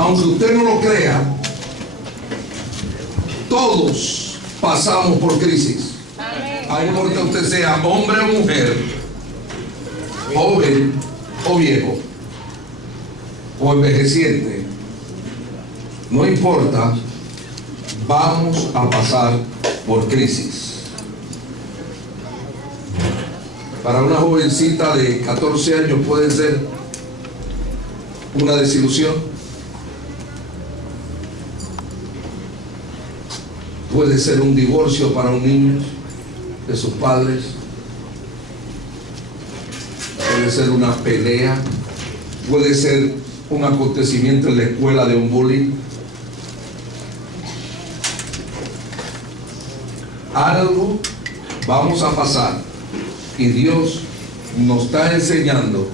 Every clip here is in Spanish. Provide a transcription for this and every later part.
Aunque usted no lo crea, todos pasamos por crisis. No importa usted sea hombre o mujer, joven o viejo, o envejeciente, no importa, vamos a pasar por crisis. Para una jovencita de 14 años puede ser una desilusión, puede ser un divorcio para un niño de sus padres, puede ser una pelea, puede ser un acontecimiento en la escuela de un bullying. Algo vamos a pasar y Dios nos está enseñando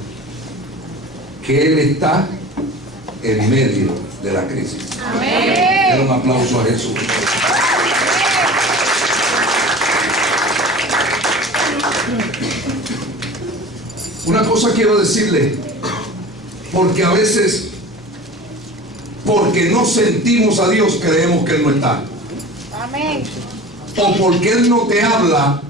que Él está en medio de la crisis. Amén. Den un aplauso a Jesús. Una cosa quiero decirle, porque a veces, porque no sentimos a Dios, creemos que Él no está. Amén. O porque Él no te habla,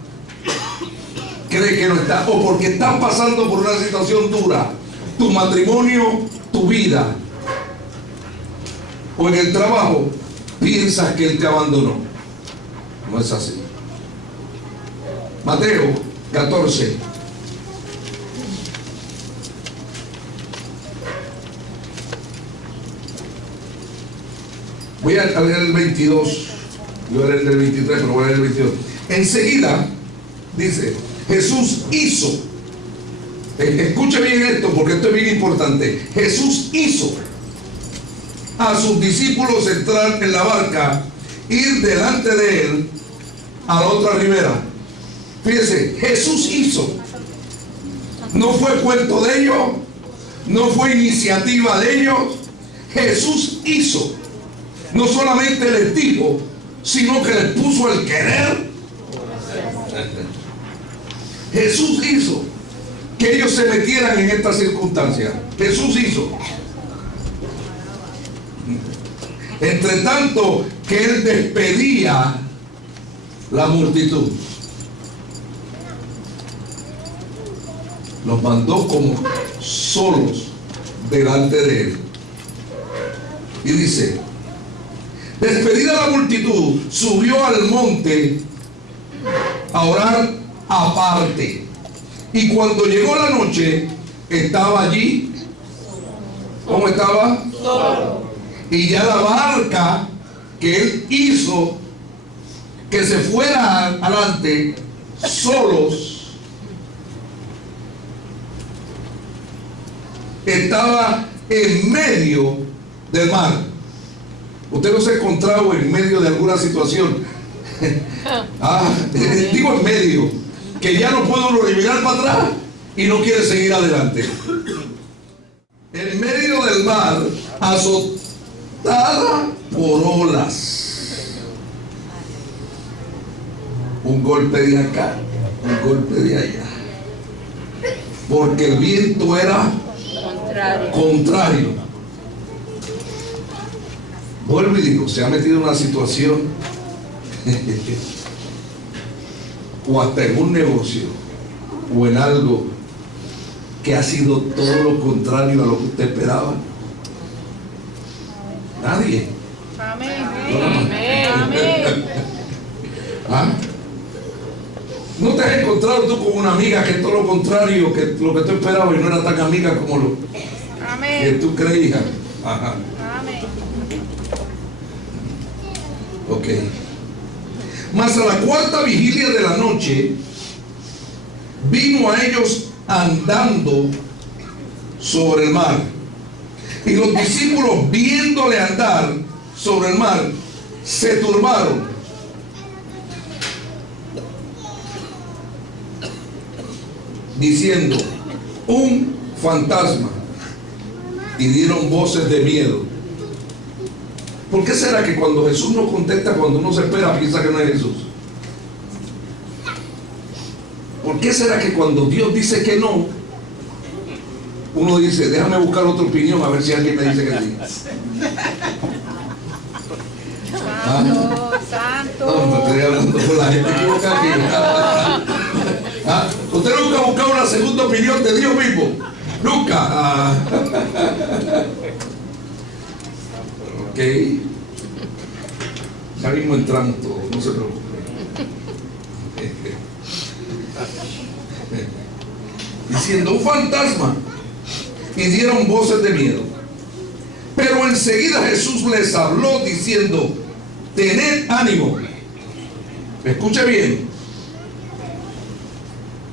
cree que no está. O porque estás pasando por una situación dura, tu matrimonio, tu vida, o en el trabajo, piensas que Él te abandonó. No es así. Mateo 14. Voy a leer el 22. Yo voy a leer el 23, pero voy a leer el 22. Enseguida, dice, Jesús hizo. Escuche bien esto, porque esto es bien importante. Jesús hizo a sus discípulos entrar en la barca, ir delante de Él a la otra ribera. Fíjense, Jesús hizo. No fue cuento de ellos, no fue iniciativa de ellos. Jesús hizo. No solamente les dijo, sino que les puso el querer. Jesús hizo que ellos se metieran en esta circunstancia. Jesús hizo. Entre tanto que Él despedía la multitud, los mandó como solos delante de Él. Y dice, despedida la multitud, subió al monte a orar aparte. Y cuando llegó la noche, estaba allí. ¿Cómo estaba? Solo. Y ya la barca que Él hizo que se fuera adelante solos, estaba en medio del mar. Usted no se ha encontrado en medio de alguna situación. Digo en medio, que ya no puede uno mirar para atrás y no quiere seguir adelante. En medio del mar, azotada por olas. Un golpe de acá, un golpe de allá. Porque el viento era contrario. Vuelvo y digo, se ha metido en una situación o hasta en un negocio o en algo que ha sido todo lo contrario a lo que usted esperaba. Nadie. Amén. Amén. ¿Ah? ¿No te has encontrado tú con una amiga que es todo lo contrario que lo que tú esperabas y no era tan amiga como lo que tú creías? Ajá. Amén. Ok. Mas a la cuarta vigilia de la noche vino a ellos andando sobre el mar. Y los discípulos, viéndole andar sobre el mar, se turbaron. Diciendo, un fantasma. Y dieron voces de miedo. ¿Por qué será que cuando Jesús no contesta cuando uno se espera, piensa que no es Jesús? ¿Por qué será que cuando Dios dice que no, uno dice, déjame buscar otra opinión a ver si alguien me dice que sí. Santo, santo. No, me estoy hablando con la gente equivocada aquí. Usted nunca ha buscado una segunda opinión de Dios mismo. Nunca. Ok. Ya mismo entramos todos, no se preocupe. Diciendo un fantasma, y dieron voces de miedo. Pero enseguida Jesús les habló diciendo, tened ánimo. Escuche bien.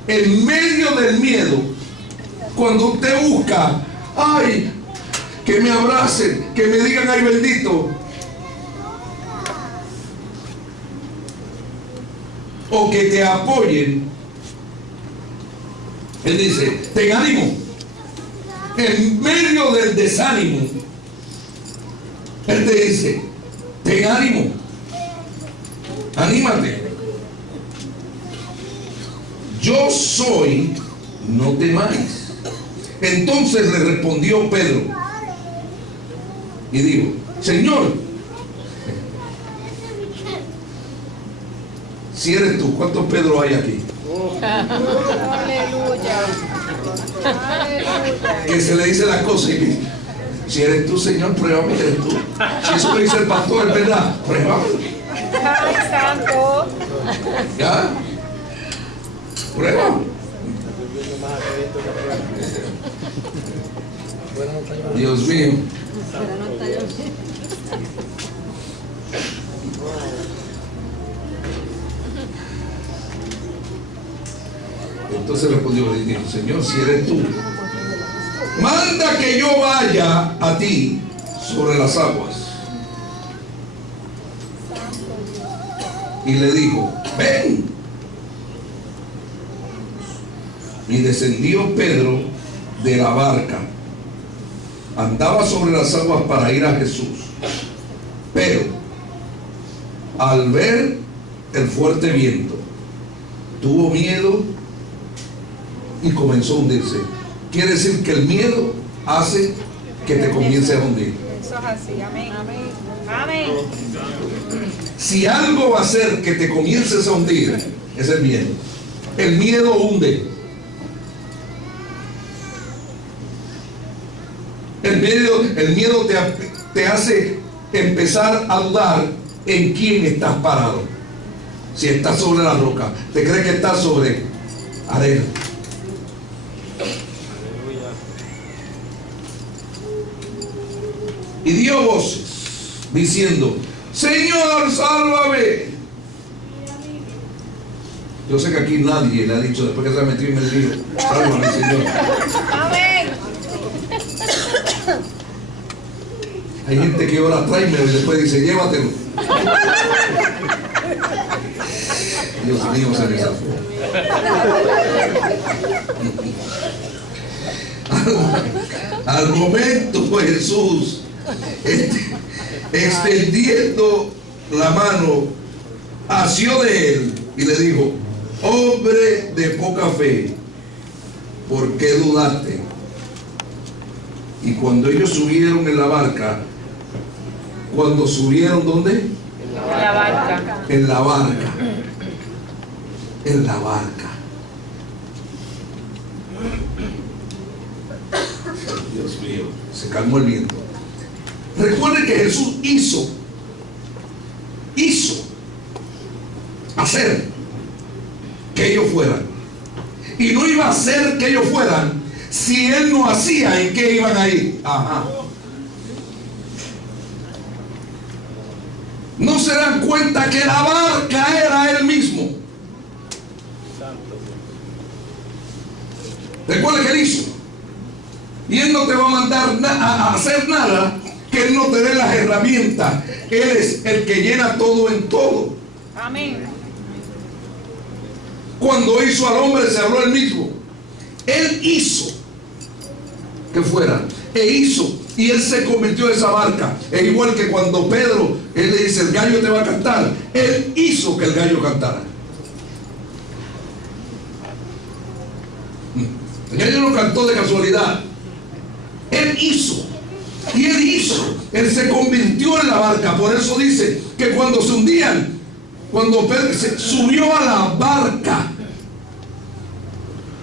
En medio del miedo, cuando usted busca, ay, que me abracen, que me digan ay bendito, o que te apoyen, Él dice, ten ánimo. En medio del desánimo, Él te dice, ten ánimo, anímate. Yo soy, no temáis. Entonces le respondió Pedro y dijo, Señor, si eres tú, ¿cuántos Pedro hay aquí? Aleluya. Aleluya. Que se le dice las cosas y dice, si eres tú, Señor, pruébame que eres tú. Si eso me dice el pastor, es verdad, pruébame. Ay, santo. ¿Ya? Prueba. Dios mío. Entonces respondió y dijo, Señor, si eres tú, manda que yo vaya a ti sobre las aguas. Y le dijo, ven. Y descendió Pedro de la barca. Andaba sobre las aguas para ir a Jesús. Pero al ver el fuerte viento, tuvo miedo y comenzó a hundirse. Quiere decir que el miedo hace que te comiences a hundir. Eso es así. Amén. Amén. Si algo va a hacer que te comiences a hundir, es el miedo. El miedo hunde. El miedo te hace empezar a dudar en quién estás parado. Si estás sobre la roca, te crees que estás sobre arena. Y dio voces diciendo, Señor, sálvame. Yo sé que aquí nadie le ha dicho después que se ha metido en el río, sálvame, Señor. Amén. Hay gente que ora, tráemelo, y después dice, llévatelo. Dios mío, se me zafó. Al momento fue Jesús extendiendo la mano, asió de él y le dijo, hombre de poca fe, ¿por qué dudaste? Y cuando ellos subieron en la barca, cuando subieron, ¿dónde? En la barca. En la barca. En la barca. Dios mío, se calmó el viento. Recuerden que Jesús hizo hacer que ellos fueran. Y no iba a hacer que ellos fueran si Él no hacía en qué iban a ir. Ajá. No se dan cuenta que la barca era Él mismo. Recuerda que Él hizo. Y Él no te va a mandar a hacer nada que Él no te dé las herramientas. Él es el que llena todo en todo. Amén. Cuando hizo al hombre se habló Él mismo. Él hizo que fuera. E hizo. Y Él se convirtió en esa barca. Es igual que cuando Pedro, Él le dice, el gallo te va a cantar. Él hizo que el gallo cantara. El gallo no cantó de casualidad. Él hizo. Y Él hizo. Él se convirtió en la barca. Por eso dice que cuando se hundían, cuando Pedro se subió a la barca,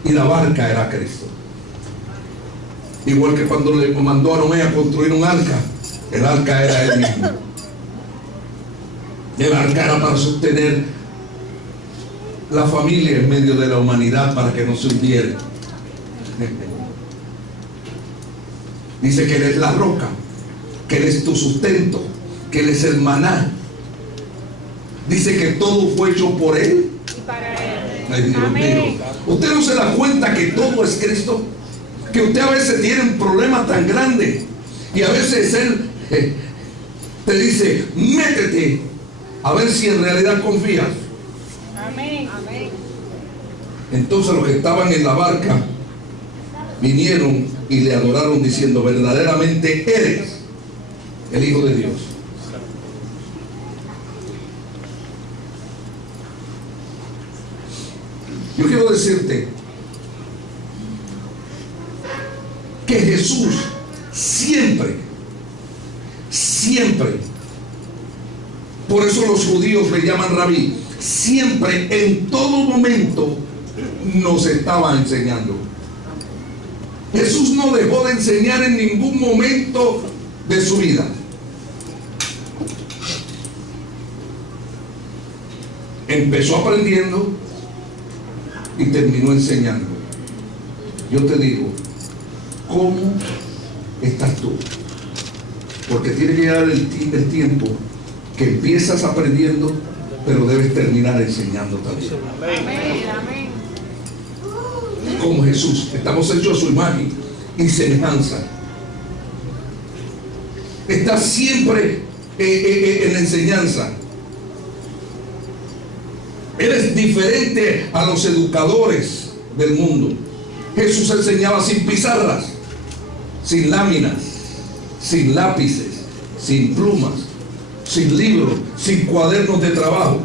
y la barca era Cristo. Igual que cuando le mandó a Noé a construir un arca, el arca era Él mismo. El arca era para sostener la familia en medio de la humanidad, para que no se hundiera. Dice que Él es la roca, que Él es tu sustento, que Él es el maná. Dice que todo fue hecho por Él Y para Él. Ay, Dios Amén. mío. ¿Usted no se da cuenta que todo es Cristo? Que usted a veces tiene un problema tan grande y a veces Él te dice, métete a ver si en realidad confías. Amén. Amén. Entonces los que estaban en la barca vinieron y le adoraron diciendo, verdaderamente eres el Hijo de Dios. Yo quiero decirte que Jesús siempre, por eso los judíos le llaman rabí, siempre, en todo momento, nos estaba enseñando. Jesús no dejó de enseñar en ningún momento de su vida. Empezó aprendiendo y terminó enseñando. Yo te digo, ¿cómo estás tú? Porque tiene que llegar el tiempo que empiezas aprendiendo, pero debes terminar enseñando también. Amén. Amén. Como Jesús, estamos hechos a su imagen y semejanza. Estás siempre en la enseñanza. Eres diferente a los educadores del mundo. Jesús enseñaba sin pizarras, sin láminas, sin lápices, sin plumas, sin libros, sin cuadernos de trabajo.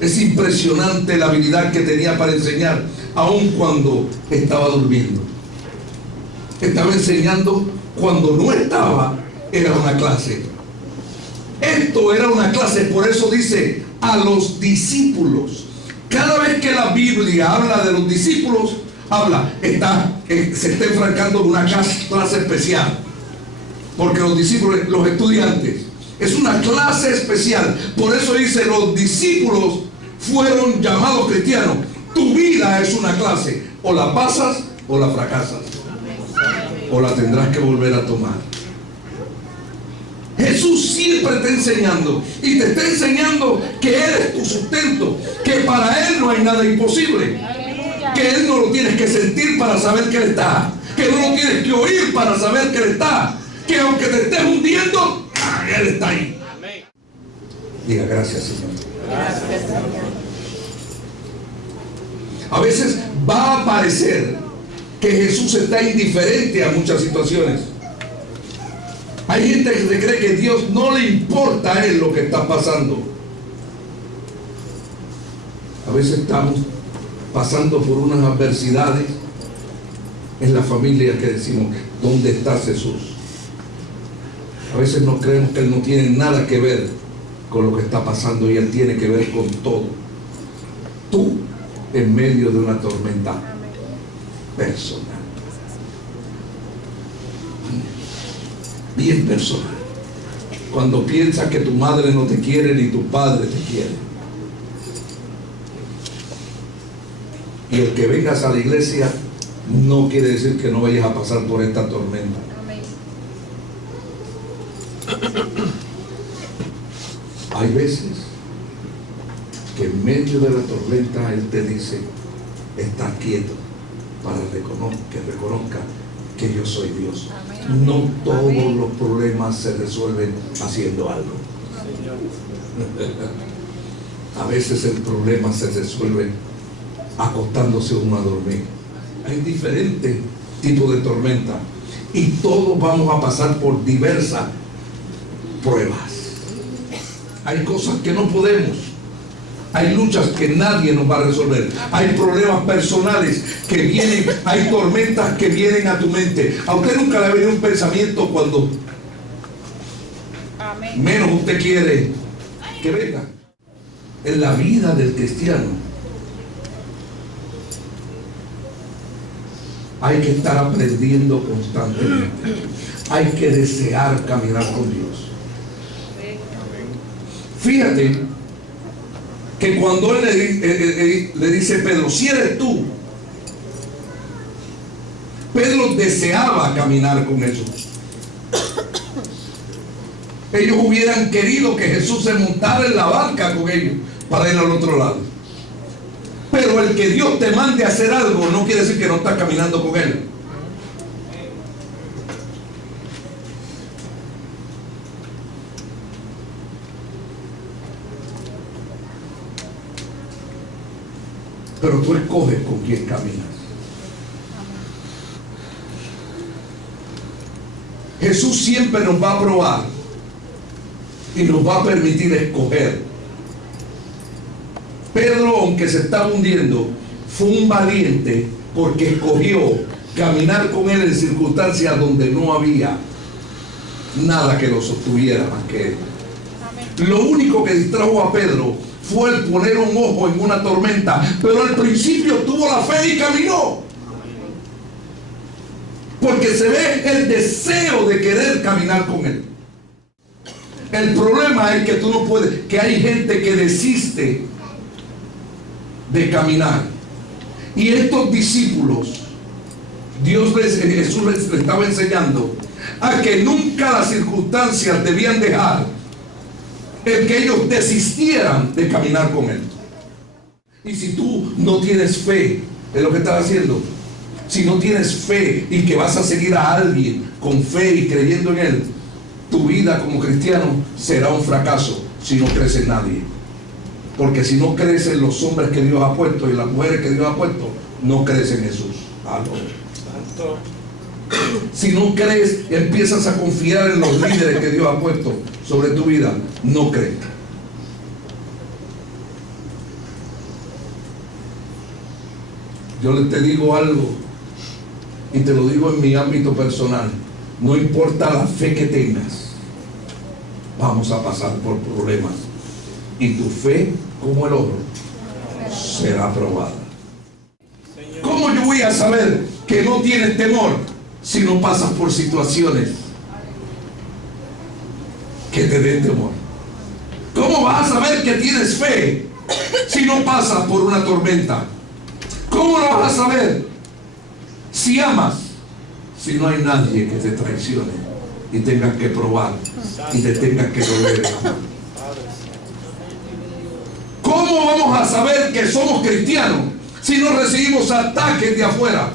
Es impresionante la habilidad que tenía para enseñar, aun cuando estaba durmiendo. Estaba enseñando cuando no estaba, era una clase. Esto era una clase, por eso dice a los discípulos. Cada vez que la Biblia habla de los discípulos, se está enfrascando en una clase especial. Porque los discípulos, los estudiantes, es una clase especial. Por eso dice, los discípulos fueron llamados cristianos. Tu vida es una clase. O la pasas o la fracasas. O la tendrás que volver a tomar. Jesús siempre está enseñando. Y te está enseñando que Él es tu sustento. Que para Él no hay nada imposible. Que Él no lo tienes que sentir para saber que Él está. Que no lo tienes que oír para saber que Él está. Que aunque te estés hundiendo, Él está ahí. Amén. Diga gracias, Señor. Gracias, Señor. A veces va a parecer que Jesús está indiferente a muchas situaciones. Hay gente que se cree que Dios no le importa a Él lo que está pasando. A veces estamos pasando por unas adversidades en la familia que decimos, ¿dónde está Jesús? A veces nos creemos que Él no tiene nada que ver con lo que está pasando y Él tiene que ver con todo. Tú en medio de una tormenta personal. Bien personal. Cuando piensas que tu madre no te quiere ni tu padre te quiere. Y el que vengas a la iglesia no quiere decir que no vayas a pasar por esta tormenta. Hay veces que en medio de la tormenta Él te dice, está quieto para que reconozca que yo soy Dios. Amén. No todos Amén. Los problemas se resuelven haciendo algo. A veces el problema se resuelve acostándose uno a dormir. Hay diferentes tipos de tormenta y todos vamos a pasar por diversas pruebas. Hay cosas que no podemos Hay luchas que nadie nos va a resolver. Hay problemas personales que vienen, hay tormentas que vienen a tu mente. A usted nunca le ha venido un pensamiento cuando Amén. menos usted quiere que venga. En la vida del cristiano hay que estar aprendiendo constantemente. Hay que desear caminar con Dios. Fíjate que cuando él le dice Pedro, si eres tú, Pedro deseaba caminar con Jesús. Ellos hubieran querido que Jesús se montara en la barca con ellos para ir al otro lado. Pero el que Dios te mande a hacer algo no quiere decir que no estás caminando con Él. Pero tú escoges con quién caminas. Jesús siempre nos va a probar y nos va a permitir escoger. Pedro, aunque se estaba hundiendo, fue un valiente porque escogió caminar con él en circunstancias donde no había nada que lo sostuviera más que él. Lo único que distrajo a Pedro fue el poner un ojo en una tormenta, pero al principio tuvo la fe y caminó. Porque se ve el deseo de querer caminar con él. El problema es que tú no puedes, que hay gente que desiste de caminar. Y estos discípulos, Jesús les estaba enseñando a que nunca las circunstancias debían dejar el que ellos desistieran de caminar con Él. Y si tú no tienes fe en lo que estás haciendo, si no tienes fe y que vas a seguir a alguien con fe y creyendo en Él, tu vida como cristiano será un fracaso si no crees en nadie. Porque si no crees en los hombres que Dios ha puesto y las mujeres que Dios ha puesto, no crees en Jesús. Si no crees, empiezas a confiar en los líderes que Dios ha puesto sobre tu vida, no crees. Yo te digo algo y te lo digo en mi ámbito personal. No importa la fe que tengas, vamos a pasar por problemas. Y tu fe, como el oro, será probada. ¿Cómo yo voy a saber que no tienes temor si no pasas por situaciones que te den temor? ¿Cómo vas a saber que tienes fe si no pasas por una tormenta? ¿Cómo lo vas a saber si amas si no hay nadie que te traicione y tengas que probar y te tengas que doler? ¿Cómo vamos a saber que somos cristianos si no recibimos ataques de afuera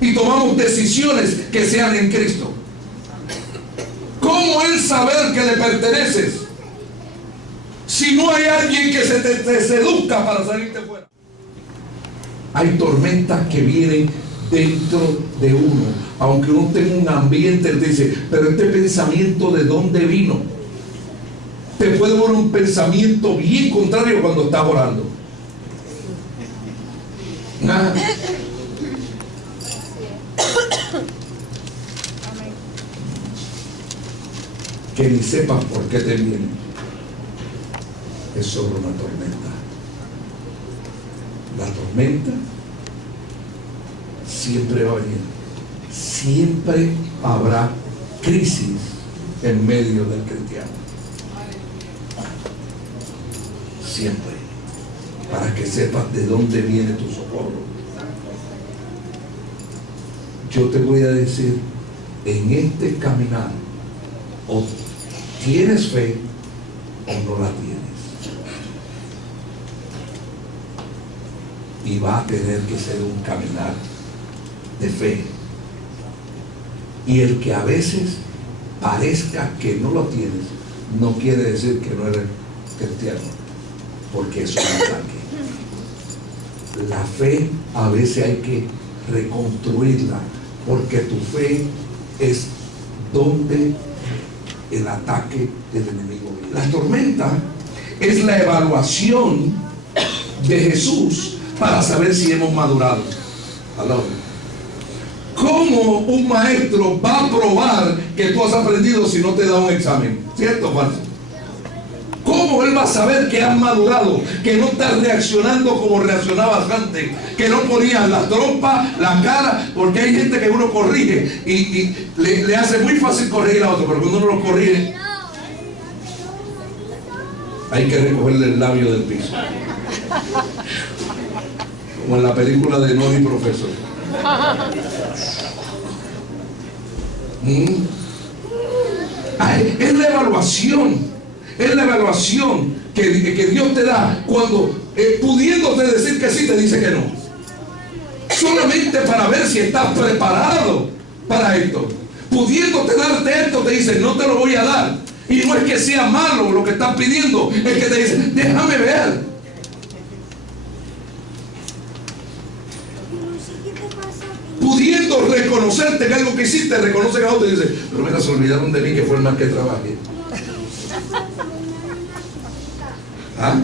y tomamos decisiones que sean en Cristo? ¿Cómo el saber que le perteneces si no hay alguien que te seduzca para salirte fuera? Hay tormentas que vienen dentro de uno, aunque uno tenga un ambiente, él dice, pero este pensamiento ¿de dónde vino? Te puede poner un pensamiento bien contrario cuando estás orando. Que ni sepas por qué te viene. Es sobre una tormenta. La tormenta siempre va a venir. Siempre habrá crisis en medio del cristiano. Siempre. Para que sepas de dónde viene tu socorro. Yo te voy a decir, en este caminar, o tienes fe o no la tienes. Y va a tener que ser un caminar de fe. Y el que a veces parezca que no lo tienes, no quiere decir que no eres cristiano, porque es un ataque. La fe a veces hay que reconstruirla, porque tu fe es donde el ataque del enemigo viene. La tormenta es la evaluación de Jesús para saber si hemos madurado. ¿Aló? ¿Cómo un maestro va a probar que tú has aprendido si no te da un examen? ¿Cierto o falso? ¿Cómo él va a saber que has madurado? Que no estás reaccionando como reaccionabas antes, que no ponías la trompa, la cara, porque hay gente que uno corrige y le hace muy fácil corregir a otro, pero cuando uno lo corrige hay que recogerle el labio del piso, como en la película de Nori Profesor. Ay, es la evaluación. Es la evaluación que Dios te da cuando, pudiéndote decir que sí, te dice que no. Solamente para ver si estás preparado para esto. Pudiéndote darte esto, te dice, no te lo voy a dar. Y no es que sea malo lo que estás pidiendo, es que te dice, déjame ver. Pudiendo reconocerte que algo que hiciste, reconoce que a otro y dice, pero mira, se olvidaron de mí que fue el más que trabajé. ¿Ah?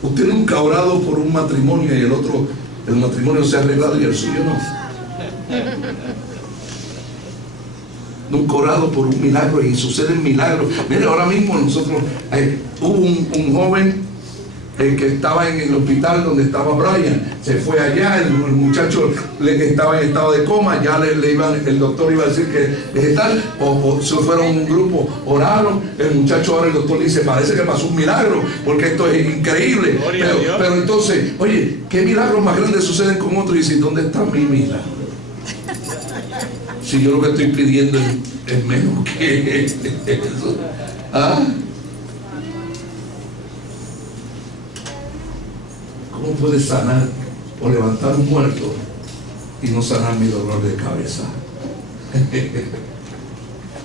Usted nunca ha orado por un matrimonio y el matrimonio se ha arreglado y el suyo no. Nunca ha orado por un milagro y suceden milagros. Mire, ahora mismo nosotros, hubo un joven que estaba en el hospital donde estaba Brian, se fue allá, el muchacho estaba en estado de coma, ya el doctor iba a decir que es tal, o se fueron un grupo, oraron, el muchacho ahora el doctor le dice, parece que pasó un milagro, porque esto es increíble, pero entonces, oye, ¿qué milagros más grandes suceden con otros? Y dice, ¿dónde está mi milagro? Si yo lo que estoy pidiendo es menos que eso. ¿Ah? ¿Cómo puedes sanar o levantar un muerto y no sanar mi dolor de cabeza?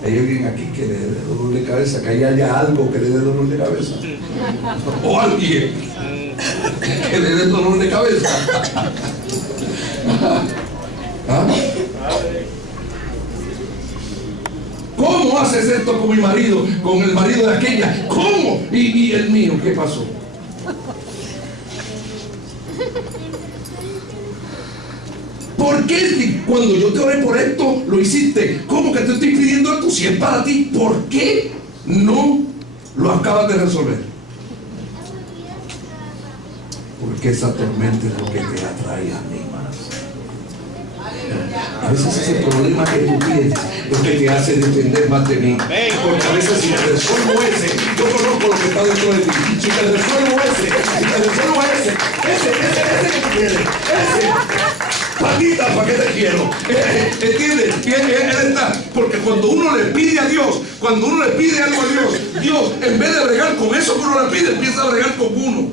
¿Hay alguien aquí que le dé dolor de cabeza? ¿Que haya algo que le dé dolor de cabeza? ¿O alguien que le dé dolor de cabeza? ¿Ah? ¿Cómo haces esto con mi marido? Con el marido de aquella. ¿Cómo? ¿Y el mío? ¿Qué pasó? ¿Por qué cuando yo te oré por esto lo hiciste? ¿Cómo que te estoy pidiendo esto si es para ti? ¿Por qué no lo acabas de resolver? Porque esa tormenta es lo que te atrae a mí más. A veces ese problema que tú tienes es que te hace depender más de mí. Porque a veces si te resuelvo ese, yo conozco lo que está dentro de ti. Si te resuelvo ese que tú quieres, patita, ¿para qué te quiero? ¿Entiendes? Él está. Porque cuando uno le pide a Dios, cuando uno le pide algo a Dios, Dios, en vez de bregar con eso que uno le pide, empieza a bregar con uno.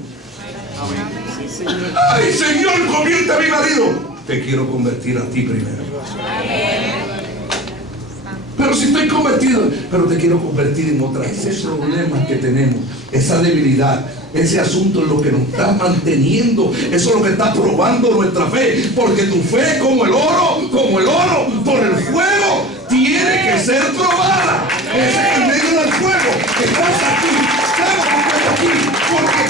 Ay, Señor, convierte a mi marido. Te quiero convertir a ti primero. Pero si estoy convertido, pero te quiero convertir en otra. Esos problemas que tenemos, esa debilidad, ese asunto es lo que nos está manteniendo, eso es lo que está probando nuestra fe, porque tu fe como el oro por el fuego tiene que ser probada. Es en medio del fuego que estás aquí. ¿Sabes por qué estás aquí? Porque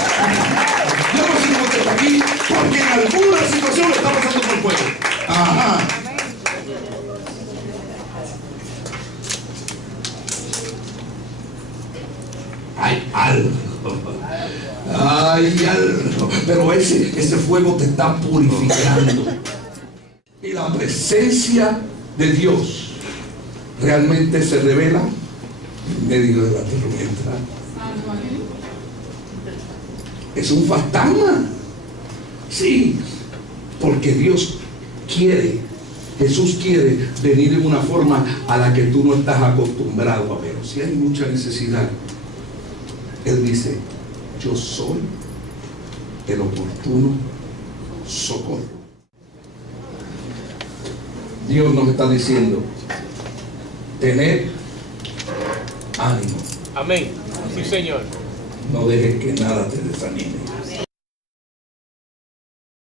yo no sé por qué estás aquí, porque en alguna situación está pasando por el fuego. Ajá. Hay algo, pero ese fuego te está purificando. Y la presencia de Dios realmente se revela en medio de la tormenta. Es un fantasma. Sí, porque Dios quiere, Jesús quiere venir en una forma a la que tú no estás acostumbrado a ver. Si hay mucha necesidad, Él dice, yo soy el oportuno socorro. Dios nos está diciendo, tened ánimo. Amén. Sí, Señor. No dejes que nada te desanime.